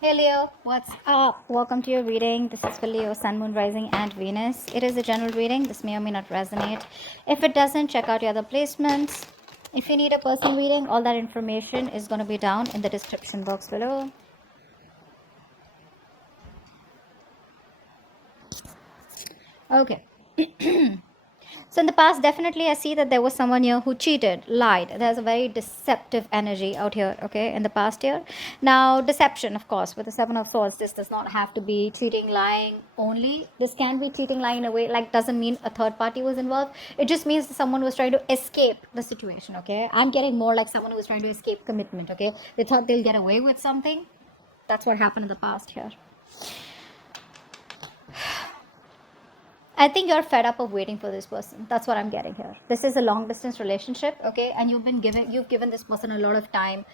Hey Leo, what's up? Welcome to your reading. This is for Leo, Sun, Moon, Rising, and Venus. It is a general reading. This may or may not resonate. If it doesn't, check out your other placements. If you need a personal reading, all that information is going to be down in the description box below. Okay. So in the past, definitely I see that there was someone here who cheated, lied. There's a very deceptive energy out here, okay, in the past year. Now, deception, of course, with the Seven of Swords, this does not have to be cheating, lying only. This can be cheating, lying in a way, like doesn't mean a third party was involved. It just means that someone was trying to escape the situation, okay. I'm getting more like someone who was trying to escape commitment, okay. They thought they'll get away with something. That's what happened in the past here. I think you're fed up of waiting for this person. That's what I'm getting here. This is a long distance relationship, okay? And you've given this person a lot of time.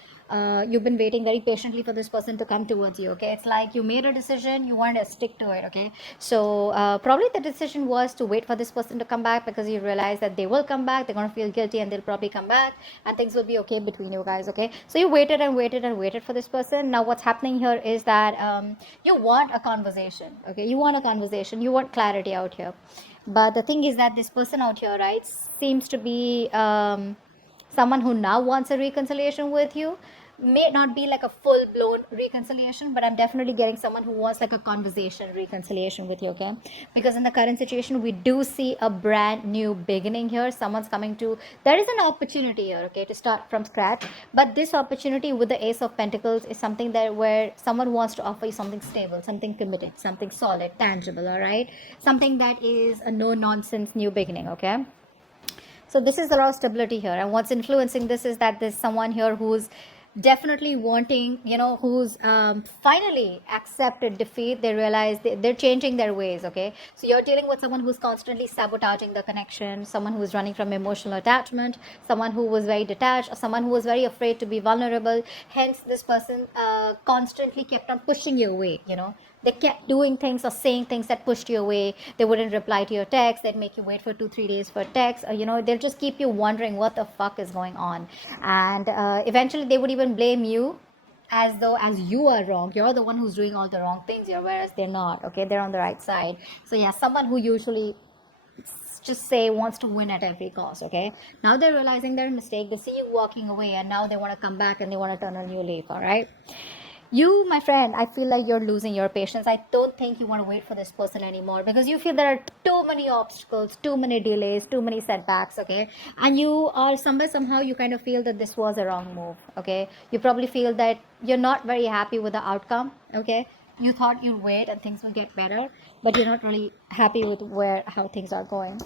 You've been waiting very patiently for this person to come towards you, okay? It's like you made a decision, you wanted to stick to it, okay? So probably the decision was to wait for this person to come back because you realize that they will come back. They're gonna feel guilty and they'll probably come back, and things will be okay between you guys, okay? So you waited and waited and waited for this person. Now what's happening here is that you want a conversation, okay? You want a conversation. You want clarity out here. But the thing is that this person out here, right, seems to be someone who now wants a reconciliation with you. May not be like a full blown reconciliation, but I'm definitely getting someone who wants like a conversation reconciliation with you, okay? Because in the current situation, we do see a brand new beginning here. Someone's coming to, there is an opportunity here, okay, to start from scratch. But this opportunity with the Ace of Pentacles is something that where someone wants to offer you something stable, something committed, something solid, tangible, all right? Something that is a no nonsense new beginning, okay? So this is a lot of stability here, and what's influencing this is that there's someone here who's definitely wanting, who's finally accepted defeat. They realize they're changing their ways, okay? So you're dealing with someone who's constantly sabotaging the connection, someone who's running from emotional attachment, someone who was very detached, or someone who was very afraid to be vulnerable. Hence this person constantly kept on pushing you away, they kept doing things or saying things that pushed you away. They wouldn't reply to your text. They'd make you wait for 2-3 days for text. They'll just keep you wondering what the fuck is going on. And eventually they would even blame you as though as you are wrong. You're the one who's doing all the wrong things, whereas they're not, okay? They're on the right side. So yeah, someone who usually just say wants to win at every cost, okay? Now they're realizing their mistake. They see you walking away and now they want to come back and they want to turn a new leaf, all right? You, my friend, I feel like you're losing your patience. I don't think you want to wait for this person anymore because you feel there are too many obstacles, too many delays, too many setbacks, okay? And you are somehow you kind of feel that this was a wrong move, okay? You probably feel that you're not very happy with the outcome, okay? You thought you'd wait and things will get better, but you're not really happy with how things are going.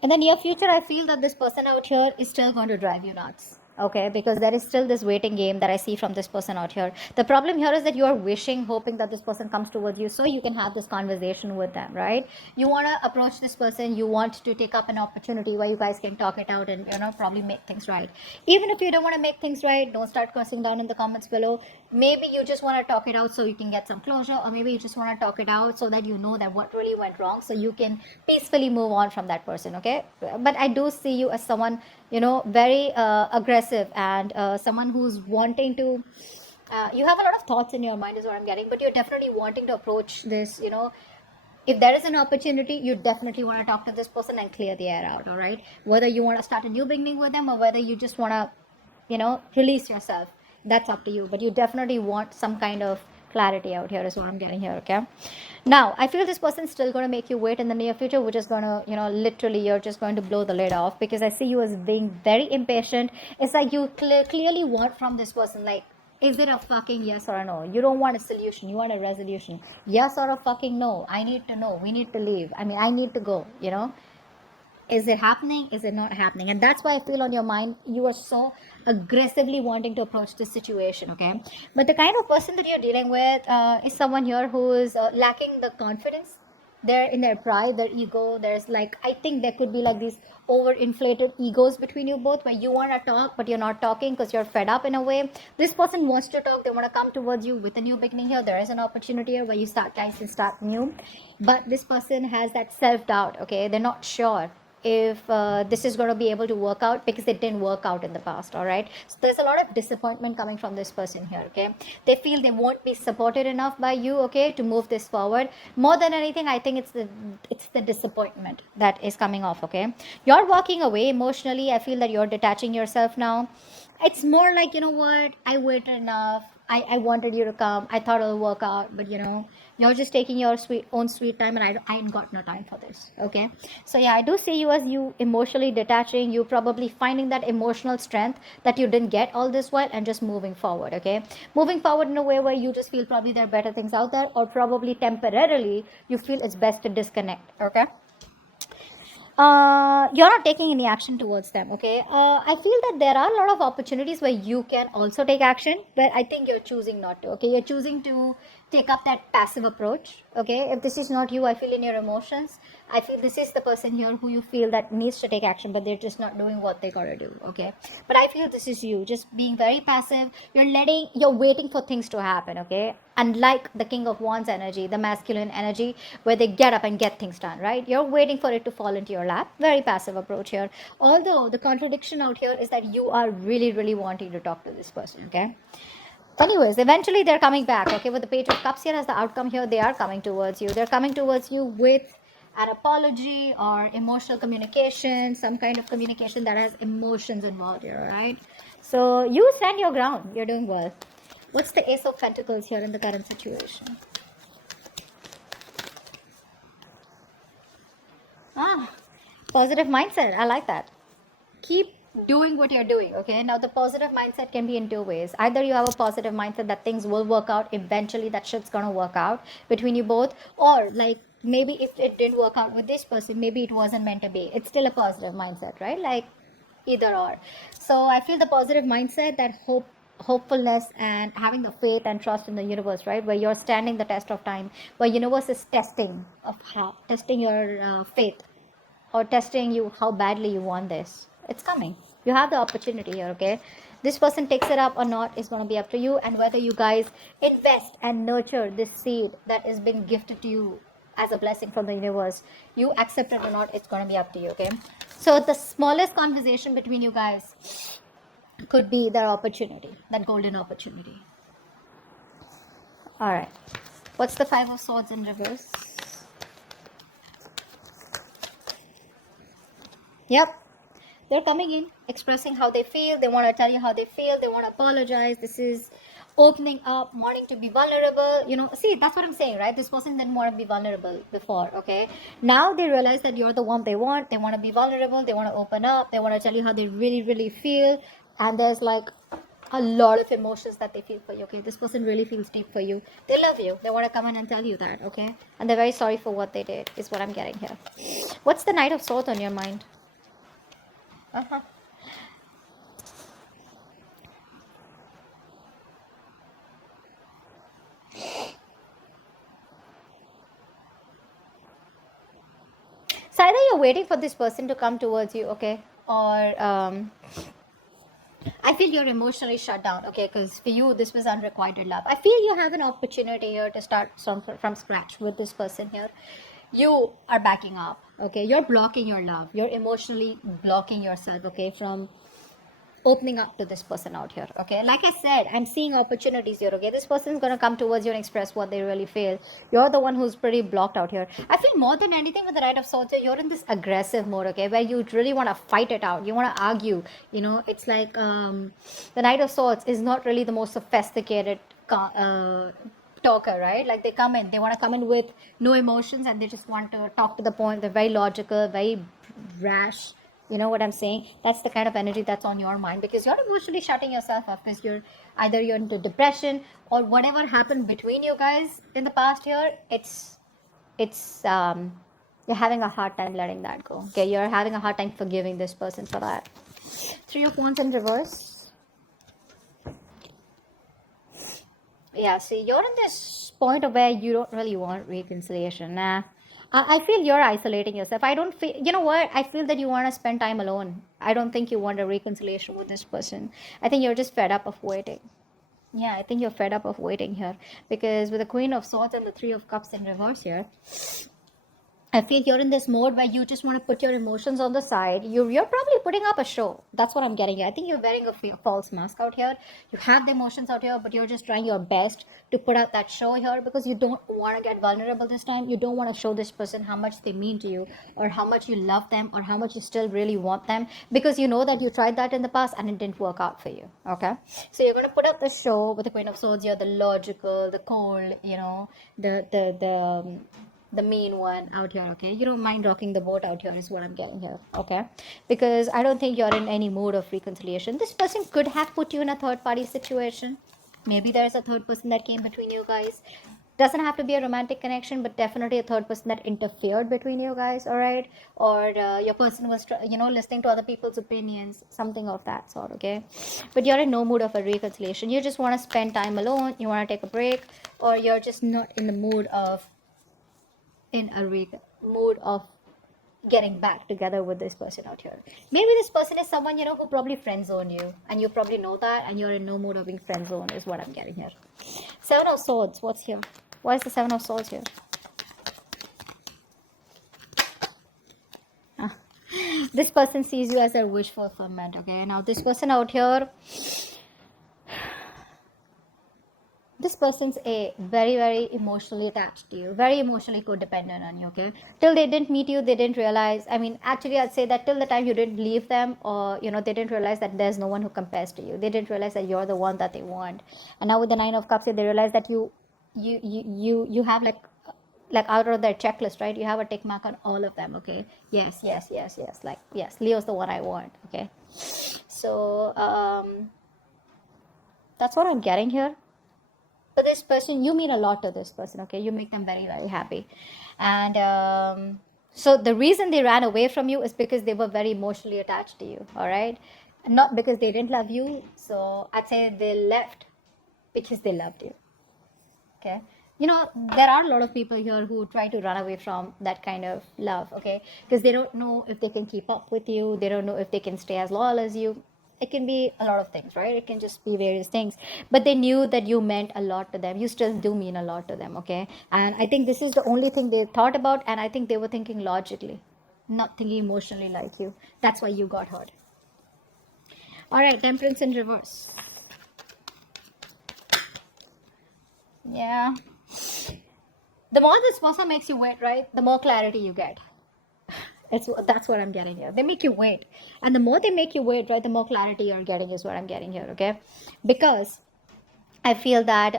In the near future, I feel that this person out here is still going to drive you nuts, okay? Because there is still this waiting game that I see from this person out here. The problem here is that you are wishing, hoping that this person comes towards you so you can have this conversation with them, right? You want to approach this person, you want to take up an opportunity where you guys can talk it out and probably make things right. Even if you don't want to make things right, don't start cursing down in the comments below. Maybe you just want to talk it out so you can get some closure, or maybe you just want to talk it out so that you know that what really went wrong, so you can peacefully move on from that person, okay? But I do see you as someone very aggressive, and someone who's wanting to you have a lot of thoughts in your mind is what I'm getting, but you're definitely wanting to approach this, if there is an opportunity, you definitely want to talk to this person and clear the air out, all right? Whether you want to start a new beginning with them or whether you just want to release yourself, that's up to you. But you definitely want some kind of clarity out here is what I'm getting here, okay? Now I feel this person's still going to make you wait in the near future, which is going to literally you're just going to blow the lid off, because I see you as being very impatient. It's like you clearly want from this person, like, is it a fucking yes or a no? You don't want a solution, you want a resolution. Yes or a fucking no. I need to know. We need to leave. I mean, I need to go, is it happening, is it not happening? And that's why I feel on your mind you are so aggressively wanting to approach this situation, okay? But the kind of person that you're dealing with is someone here who is lacking the confidence. They're in their pride, their ego. There's like, I think there could be like these overinflated egos between you both, where you want to talk but you're not talking because you're fed up in a way. This person wants to talk, they want to come towards you with a new beginning here. There is an opportunity here where you guys can start new, but this person has that self-doubt, okay? They're not sure. if this is going to be able to work out, because it didn't work out in the past. All right, so there's a lot of disappointment coming from this person here. Okay, they feel they won't be supported enough by you, okay, to move this forward. More than anything, I think it's the disappointment that is coming off. Okay, you're walking away emotionally. I feel that you're detaching yourself now. It's more like, you know what, I waited enough. I wanted you to come. I thought it'll work out, but you're just taking your sweet time, and I ain't got no time for this. Okay, so yeah, I do see you as you emotionally detaching. You probably finding that emotional strength that you didn't get all this while, and just moving forward. Okay, moving forward in a way where you just feel probably there are better things out there, or probably temporarily you feel it's best to disconnect. Okay, you're not taking any action towards them. Okay, I feel that there are a lot of opportunities where you can also take action, but I think you're choosing not to. Okay, you're choosing to take up that passive approach. Okay, if this is not you, I feel in your emotions, I feel this is the person here who you feel that needs to take action, but they're just not doing what they gotta do. Okay, but I feel this is you just being very passive. You're waiting for things to happen. Okay, unlike the King of Wands energy, the masculine energy, where they get up and get things done, right? You're waiting for it to fall into your lap. Very passive approach here. Although the contradiction out here is that you are really, really wanting to talk to this person. Okay, anyways, eventually they're coming back. Okay, with the Page of Cups here as the outcome here, they are coming towards you. They're coming towards you with an apology or emotional communication, some kind of communication that has emotions involved here. Right, so you stand your ground. You're doing well. What's the Ace of Pentacles here in the current situation? Ah, positive mindset. I like that. Keep doing what you're doing. Okay, now the positive mindset can be in two ways. Either you have a positive mindset that things will work out eventually, that shit's gonna work out between you both, or like maybe if it didn't work out with this person, maybe it wasn't meant to be. It's still a positive mindset, right? Like either or. So I feel the positive mindset, that hopefulness, and having the faith and trust in the universe, right, where you're standing the test of time, where universe is testing your faith, or testing you how badly you want this. It's coming. You have the opportunity here. Okay, this person takes it up or not is going to be up to you, and whether you guys invest and nurture this seed that is being gifted to you as a blessing from the universe, you accept it or not, it's going to be up to you. Okay, so the smallest conversation between you guys could be that opportunity, that golden opportunity. All right, what's the Five of Swords in reverse? Yep, they're coming in, expressing how they feel. They want to tell you how they feel. They want to apologize. This is opening up, wanting to be vulnerable. See, that's what I'm saying, right? This person didn't want to be vulnerable before. Okay, now they realize that you're the one they want. They want to be vulnerable. They want to open up. They want to tell you how they really, really feel. And there's like a lot of emotions that they feel for you. Okay, this person really feels deep for you. They love you. They want to come in and tell you that. Okay, and they're very sorry for what they did, is what I'm getting here. What's the Knight of Swords on your mind? Uh-huh. So either you're waiting for this person to come towards you, okay, or I feel you're emotionally shut down, okay, because for you this was unrequited love. I feel you have an opportunity here to start from scratch with this person here. You are backing up, okay. You're blocking your love. You're emotionally blocking yourself, okay, from opening up to this person out here. Okay, like I said, I'm seeing opportunities here. Okay, this person is going to come towards you and express what they really feel. You're the one who's pretty blocked out here. I feel more than anything with the Knight of Swords, you're in this aggressive mode. Okay, where you really want to fight it out. You want to argue. It's like the Knight of Swords is not really the most sophisticated talker, right? Like they want to come in with no emotions, and they just want to talk to the point. They're very logical, very rash. You know what I'm saying? That's the kind of energy that's on your mind, because you're emotionally shutting yourself up, because you're into depression, or whatever happened between you guys in the past year. It's you're having a hard time letting that go. Okay, you're having a hard time forgiving this person for that. Three of Wands in reverse. Yeah, see, you're in this point of where you don't really want reconciliation. Nah. I feel you're isolating yourself. I don't feel, you know what? I feel that you want to spend time alone. I don't think you want a reconciliation with this person. I think you're just fed up of waiting. Yeah, I think you're fed up of waiting here. Because with the Queen of Swords and the Three of Cups in reverse here, I feel you're in this mode where you just want to put your emotions on the side. You're probably putting up a show. That's what I'm getting here. I think you're wearing a false mask out here. You have the emotions out here, but you're just trying your best to put out that show here because you don't want to get vulnerable this time. You don't want to show this person how much they mean to you, or how much you love them, or how much you still really want them, because you know that you tried that in the past and it didn't work out for you. Okay, so you're going to put up the show with the Queen of Swords here, the logical, the cold, the mean one out here. Okay, you don't mind rocking the boat out here is what I'm getting here. Okay, because I don't think you're in any mood of reconciliation. This person could have put you in a third party situation. Maybe there's a third person that came between you guys. Doesn't have to be a romantic connection, but definitely a third person that interfered between you guys. All right, or your person was listening to other people's opinions, something of that sort. Okay, but you're in no mood of a reconciliation. You just want to spend time alone, you want to take a break, or you're just not in the mood of mood of getting back together with this person out here. Maybe this person is someone who probably friend zone you, and you probably know that, and you're in no mood of being friend zone is what I'm getting here. Seven of Swords. What's here? Why is the Seven of Swords here? This person sees you as their wish fulfillment. Okay, now this person out here, this person's a very emotionally attached to you, very emotionally codependent on you. Okay, till they didn't meet you, they didn't realize, I mean, actually I'd say that till the time you didn't leave them, or they didn't realize that there's no one who compares to you. They didn't realize that you're the one that they want. And now with the Nine of Cups, they realize that you have like out of their checklist, right? You have a tick mark on all of them. Okay, yes, like yes, Leo's the one I want. Okay, so that's what I'm getting here. But this person, you mean a lot to this person. Okay, you make them very happy. And so the reason they ran away from you is because they were very emotionally attached to you. All right, not because they didn't love you. So I'd say they left because they loved you. Okay, there are a lot of people here who try to run away from that kind of love. Okay, because they don't know if they can keep up with you, they don't know if they can stay as loyal as you. It can be a lot of things, right? It can just be various things, but they knew that you meant a lot to them. You still do mean a lot to them. Okay, and I think this is the only thing they thought about, and I think they were thinking logically, not thinking emotionally like you. That's why you got hurt. All right, Temperance in reverse. Yeah, the more this person makes you wait, right, the more clarity you get. That's what I'm getting here. They make you wait, and the more they make you wait, right, the more clarity you're getting is what I'm getting here. Okay, because I feel that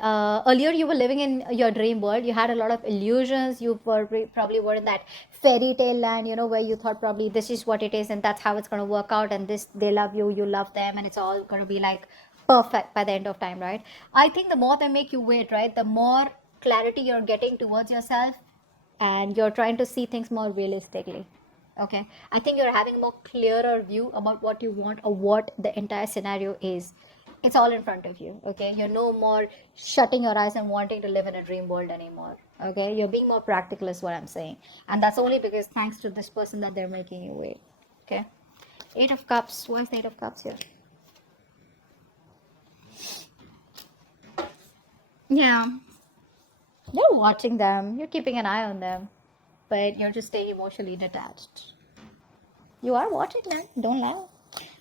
earlier you were living in your dream world. You had a lot of illusions. You probably were in that fairy tale land, where you thought probably this is what it is and that's how it's going to work out. And this, they love you, you love them, and it's all going to be like perfect by the end of time, right? I think the more they make you wait, right, the more clarity you're getting towards yourself, and you're trying to see things more realistically. Okay, I think you're having a more clearer view about what you want or what the entire scenario is. It's all in front of you. Okay, you're no more shutting your eyes and wanting to live in a dream world anymore. Okay, you're being more practical is what I'm saying, and that's only because thanks to this person that they're making you wait. Okay, Eight of Cups. Why is the Eight of Cups here? Yeah, you're watching them, you're keeping an eye on them, but you're just staying emotionally detached. You are watching them, don't lie.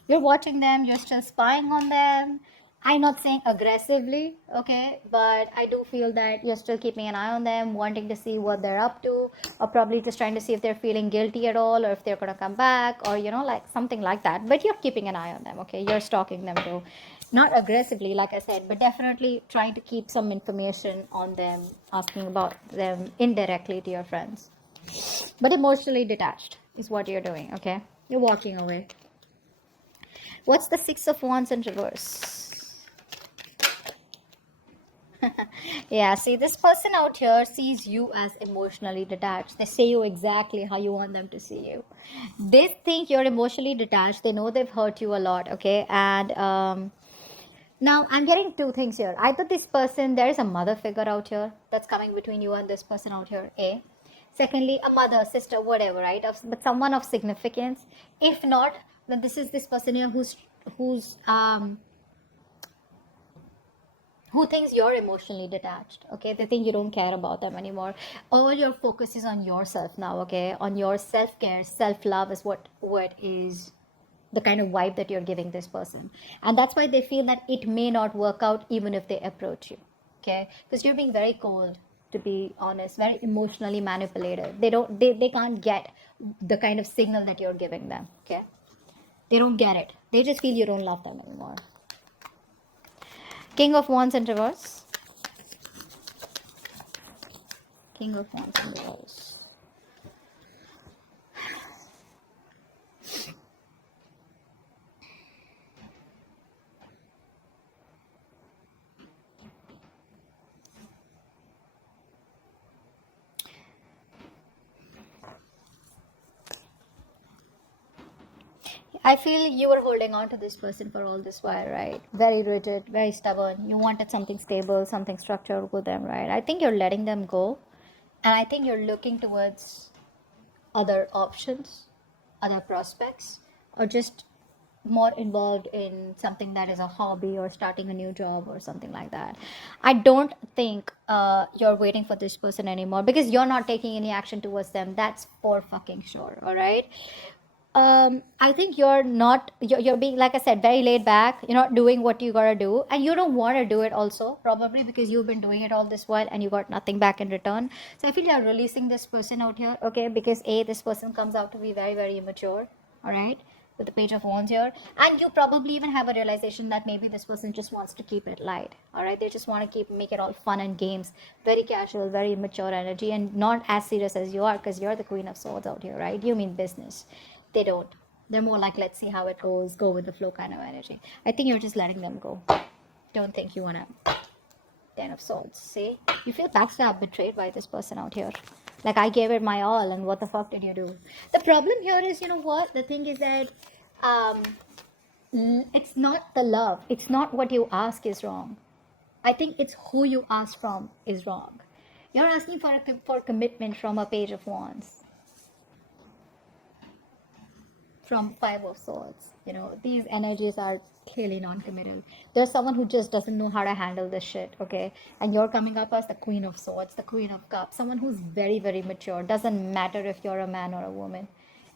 You're watching them, you're still spying on them. I'm not saying aggressively, okay, but I do feel that you're still keeping an eye on them, wanting to see what they're up to, or probably just trying to see if they're feeling guilty at all, or if they're going to come back, or like something like that. But you're keeping an eye on them, okay? You're stalking them too. Not aggressively, like I said, but definitely trying to keep some information on them, asking about them indirectly to your friends. But emotionally detached is what you're doing, okay? You're walking away. What's the Six of Wands in reverse? Yeah, see, this person out here sees you as emotionally detached. They say you exactly how you want them to see you. They think you're emotionally detached. They know they've hurt you a lot, okay? And now I'm getting two things here. Either this person, there is a mother figure out here that's coming between you and this person out here, A. Secondly, a mother, sister, whatever, right? But someone of significance. If not, then this is this person here who's who thinks you're emotionally detached. Okay, they think you don't care about them anymore. All your focus is on yourself now. Okay, on your self-care, self-love is what is the kind of vibe that you're giving this person, and that's why they feel that it may not work out even if they approach you. Okay, because you're being very cold, to be honest, very emotionally manipulated. They can't get the kind of signal that you're giving them. Okay, they don't get it. They just feel you don't love them anymore. King of Wands in reverse. King of Wands in reverse. I feel you were holding on to this person for all this while, right? Very rigid, very stubborn. You wanted something stable, something structured with them, right? I think you're letting them go. And I think you're looking towards other options, other prospects, or just more involved in something that is a hobby or starting a new job or something like that. I don't think you're waiting for this person anymore because you're not taking any action towards them. That's for fucking sure. All right. I think you're being, like I said, very laid back. You're not doing what you gotta do, and you don't want to do it also, probably because you've been doing it all this while and you got nothing back in return. So I feel you're releasing this person out here, okay? Because this person comes out to be very, very immature, all right? With the Page of Wands here, and you probably even have a realization that maybe this person just wants to keep it light, all right? They just want to make it all fun and games, very casual, very immature energy, and not as serious as you are, because you're the Queen of Swords out here, right? You mean business. They don't. They're more like, let's see how it goes, go with the flow kind of energy. I think you're just letting them go. Don't think you want to. Ten of Swords. See? You feel backstabbed, betrayed by this person out here. Like, I gave it my all, and what the fuck did you do? The problem here is, you know what? The thing is that um, it's not the love. It's not what you ask is wrong. I think it's who you ask from is wrong. You're asking for commitment from a Page of Wands, from Five of Swords. You know, these energies are clearly non-committal. There's someone who just doesn't know how to handle this shit, okay? And you're coming up as the Queen of Swords, the Queen of Cups, someone who's very, very mature. Doesn't matter if you're a man or a woman.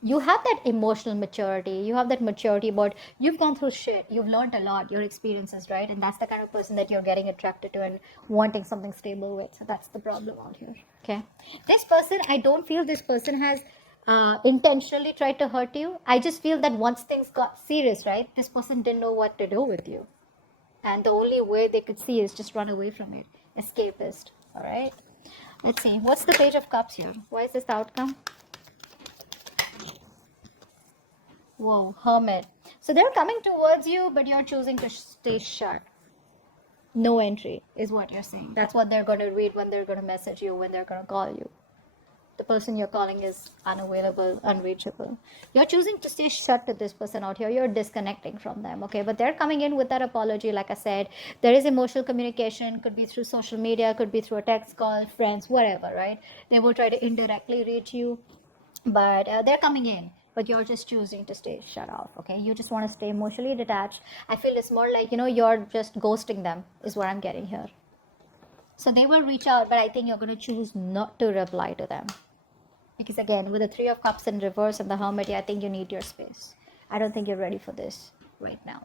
You have that emotional maturity. You have that maturity about you've gone through shit. You've learned a lot, your experiences, right? And that's the kind of person that you're getting attracted to and wanting something stable with. So that's the problem out here, okay? This person, I don't feel this person has intentionally tried to hurt you. I just feel that once things got serious, right, this person didn't know what to do with you. And the only way they could see is just run away from it. Escapist. All right. Let's see. What's the Page of Cups here? Why is this the outcome? Whoa, Hermit. So they're coming towards you, but you're choosing to stay shut. No entry is what you're saying. That's what they're going to read when they're going to message you, when they're going to call you. The person you're calling is unavailable, unreachable. You're choosing to stay shut to this person out here. You're disconnecting from them, okay? But they're coming in with that apology. Like I said, there is emotional communication, could be through social media, could be through a text call, friends, whatever, right? They will try to indirectly reach you, but they're coming in. But you're just choosing to stay shut off, okay? You just want to stay emotionally detached. I feel it's more like, you're just ghosting them, is what I'm getting here. So they will reach out, but I think you're going to choose not to reply to them. Because again, with the Three of Cups in reverse and the Hermit, I think you need your space. I don't think you're ready for this right now.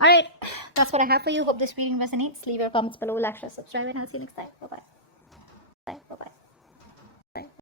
All right, that's what I have for you. Hope this reading resonates. Leave your comments below, like, share, subscribe, and I'll see you next time. Bye-bye.